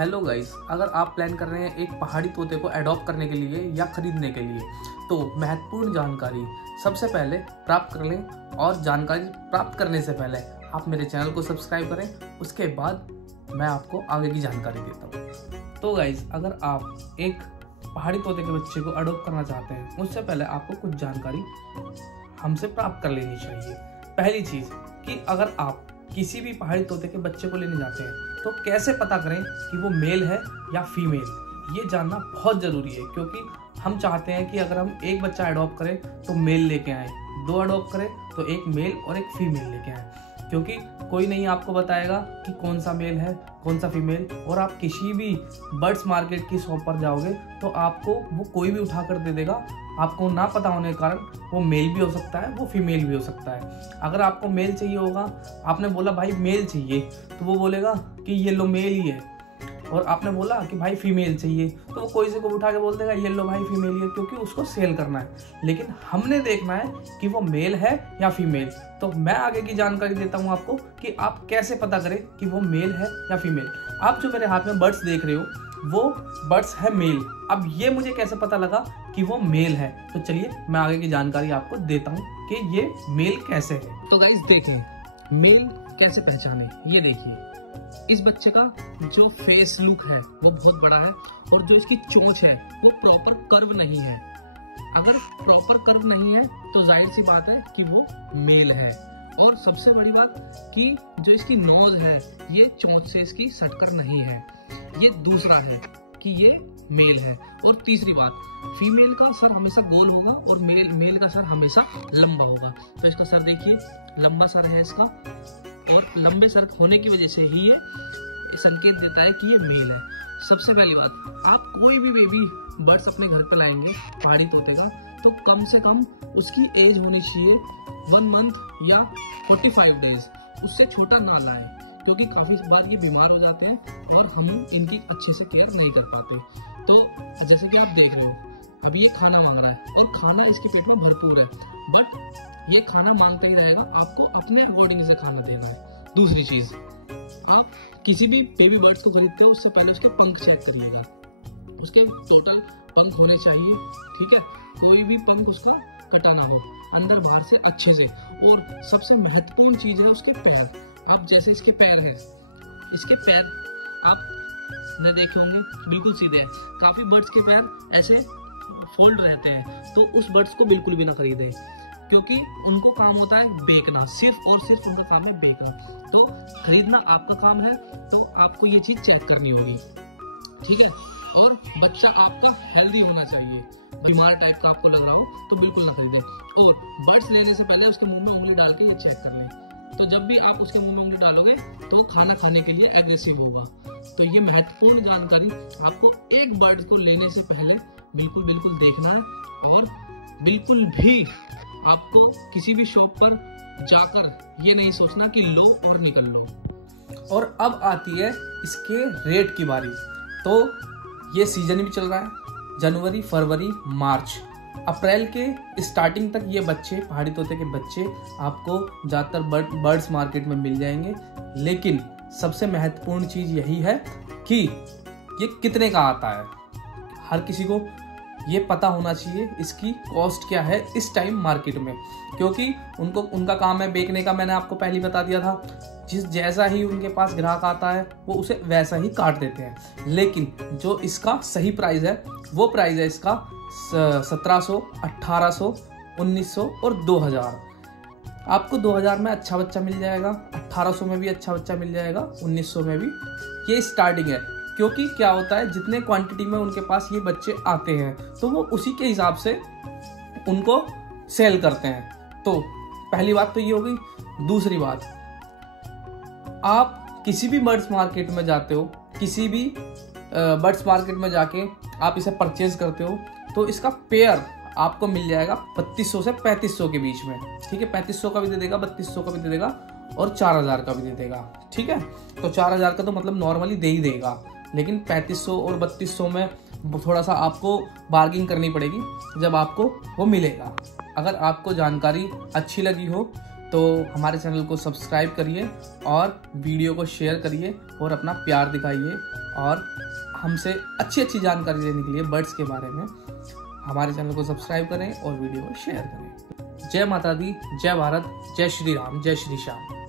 Hello guys, अगर आप plan कर रहे हैं एक पहाड़ी तोते को अडॉप्ट करने के लिए या खरीदने के लिए, तो महत्वपूर्ण जानकारी सबसे पहले प्राप्त कर लें। और जानकारी प्राप्त करने से पहले आप मेरे चैनल को सब्सक्राइब करें, उसके बाद मैं आपको आगे की जानकारी देता हूँ। तो गाइस, अगर आप एक पहाड़ी तोते के बच्चे को अडॉप्ट करना चाहते हैं, उससे पहले आपको कुछ जानकारी हमसे प्राप्त कर लेनी चाहिए। पहली चीज़ कि अगर आप किसी भी पहाड़ी तोते के बच्चे को लेने जाते हैं तो कैसे पता करें कि वो मेल है या फीमेल, ये जानना बहुत ज़रूरी है। क्योंकि हम चाहते हैं कि अगर हम एक बच्चा अडॉप्ट करें तो मेल लेके आएँ, दो अडॉप्ट करें तो एक मेल और एक फीमेल लेके आएँ, क्योंकि कोई नहीं आपको बताएगा कि कौन सा मेल है कौन सा फीमेल। और आप किसी भी बर्ड्स मार्केट की शॉप पर जाओगे तो आपको वो कोई भी उठा कर दे देगा। आपको ना पता होने के कारण वो मेल भी हो सकता है, वो फीमेल भी हो सकता है। अगर आपको मेल चाहिए होगा, आपने बोला भाई मेल चाहिए, तो वो बोलेगा कि ये लो मेल ही है। और आपने बोला कि भाई फीमेल चाहिए, तो वो कोई से को उठा के बोल देगा ये लो भाई फीमेल ही है, क्योंकि उसको सेल करना है। लेकिन हमने देखना है कि वो मेल है या फीमेल। तो मैं आगे की जानकारी देता हूँ आपको कि आप कैसे पता करें कि वो मेल है या फीमेल। आप जो मेरे हाथ में बर्ड्स देख रहे हो वो बर्ड्स है मेल। अब ये मुझे कैसे पता लगा कि वो मेल है, तो चलिए मैं आगे की जानकारी आपको देता हूँ कि ये मेल कैसे है। तो गाइस देखिए, मेल कैसे पहचाने, ये देखिए इस बच्चे का जो फेस लुक है वो बहुत बड़ा है, और जो इसकी चोंच है वो प्रॉपर कर्व नहीं है। अगर प्रॉपर कर्व नहीं है तो जाहिर सी बात है कि वो मेल है। और सबसे बड़ी बात कि जो इसकी नोज है ये चोंच से इसकी सटकर नहीं है, ये दूसरा है कि ये मेल है। और तीसरी बात, फीमेल का सर हमेशा गोल होगा और मेल का सर हमेशा लंबा होगा। तो इसका सर देखिए, लंबा सर है इसका, और लंबे सर होने की वजह से ही ये संकेत देता है कि ये मेल है। सबसे पहली बात, आप कोई भी बेबी बर्ड्स अपने घर पर लाएंगे पहाड़ी तोते का, तो कम से कम उसकी एज होनी चाहिए 1 मंथ या 45 डेज, उससे छोटा ना लाएं, क्योंकि काफी बार ये बीमार हो जाते हैं और हम इनकी अच्छे से केयर नहीं कर पाते। तो जैसे कि आप देख रहे हो, अभी ये खाना मांग रहा है और खाना इसके पेट में भरपूर है, बट ये खाना मांगता ही रहेगा, आपको अपने अकॉर्डिंग से खाना देना है। दूसरी चीज, आप किसी भी बेबी बर्ड्स को खरीदते हो उससे पहले उसके पंख चेक करिएगा, उसके टोटल पंख होने चाहिए, ठीक है, कोई भी पंख उसका कटा ना हो, अंदर बाहर से अच्छे से। और सबसे महत्वपूर्ण चीज है उसके पैर। आप जैसे इसके पैर हैं, इसके पैर आपने देखे होंगे बिल्कुल सीधे हैं। काफी बर्ड्स के पैर ऐसे फोल्ड रहते हैं, तो उस बर्ड्स को बिल्कुल भी ना खरीदें, क्योंकि उनको काम होता है बेचना, सिर्फ और सिर्फ उनका काम है बेचना। तो खरीदना आपका काम है, तो आपको ये चीज चेक करनी होगी, ठीक है। और बच्चा आपका हेल्दी होना चाहिए, बीमार टाइप का आपको लग रहा हो तो बिल्कुल ना खरीदें। और बर्ड्स लेने से पहले उसके मुंह में उंगली डाल के ये चेक कर लें, तो जब भी आप उसके मुंह में उंगली डालोगे तो खाना खाने के लिए एग्रेसिव होगा। तो ये महत्वपूर्ण जानकारी आपको एक बर्ड को लेने से पहले बिल्कुल देखना है। और बिल्कुल भी आपको किसी भी शॉप पर जाकर ये नहीं सोचना कि लो और निकल लो। और अब आती है इसके रेट की बारी। तो ये सीजन भी चल रहा है, जनवरी, फरवरी, मार्च, अप्रैल के स्टार्टिंग तक ये बच्चे, पहाड़ी तोते के बच्चे आपको ज़्यादातर बर्ड्स मार्केट में मिल जाएंगे। लेकिन सबसे महत्वपूर्ण चीज़ यही है कि ये कितने का आता है। हर किसी को ये पता होना चाहिए इसकी कॉस्ट क्या है इस टाइम मार्केट में, क्योंकि उनका काम है बेचने का। मैंने आपको पहले बता दिया था, जैसा ही उनके पास ग्राहक आता है वो उसे वैसा ही काट देते हैं। लेकिन जो इसका सही प्राइस है वो प्राइस है इसका 1700, 1800, 1900 और 2000। आपको 2000 में अच्छा बच्चा मिल जाएगा, 1800 में भी अच्छा बच्चा मिल जाएगा, 1900 में भी। ये स्टार्टिंग है, क्योंकि क्या होता है जितने क्वांटिटी में उनके पास ये बच्चे आते हैं तो वो उसी के हिसाब से उनको सेल करते हैं। तो पहली बात तो ये हो गई। दूसरी बात, आप किसी भी बर्ड्स मार्केट में जाते हो, किसी भी बर्ड्स मार्केट में जाके आप इसे परचेज करते हो, तो इसका पेयर आपको मिल जाएगा 3200 से 3500 के बीच में, ठीक है। 3500 का भी दे देगा, 3200 का भी दे देगा और 4000 का भी दे देगा, ठीक है। तो 4000 का तो मतलब नॉर्मली दे ही देगा, लेकिन 3500 और 3200 में थोड़ा सा आपको बार्गिंग करनी पड़ेगी जब आपको वो मिलेगा। अगर आपको जानकारी अच्छी लगी हो तो हमारे चैनल को सब्सक्राइब करिए और वीडियो को शेयर करिए और अपना प्यार दिखाइए, और हमसे अच्छी अच्छी जानकारी लेने के लिए बर्ड्स के बारे में हमारे चैनल को सब्सक्राइब करें और वीडियो को शेयर करें। जय माता दी, जय भारत, जय श्री राम, जय श्री श्याम।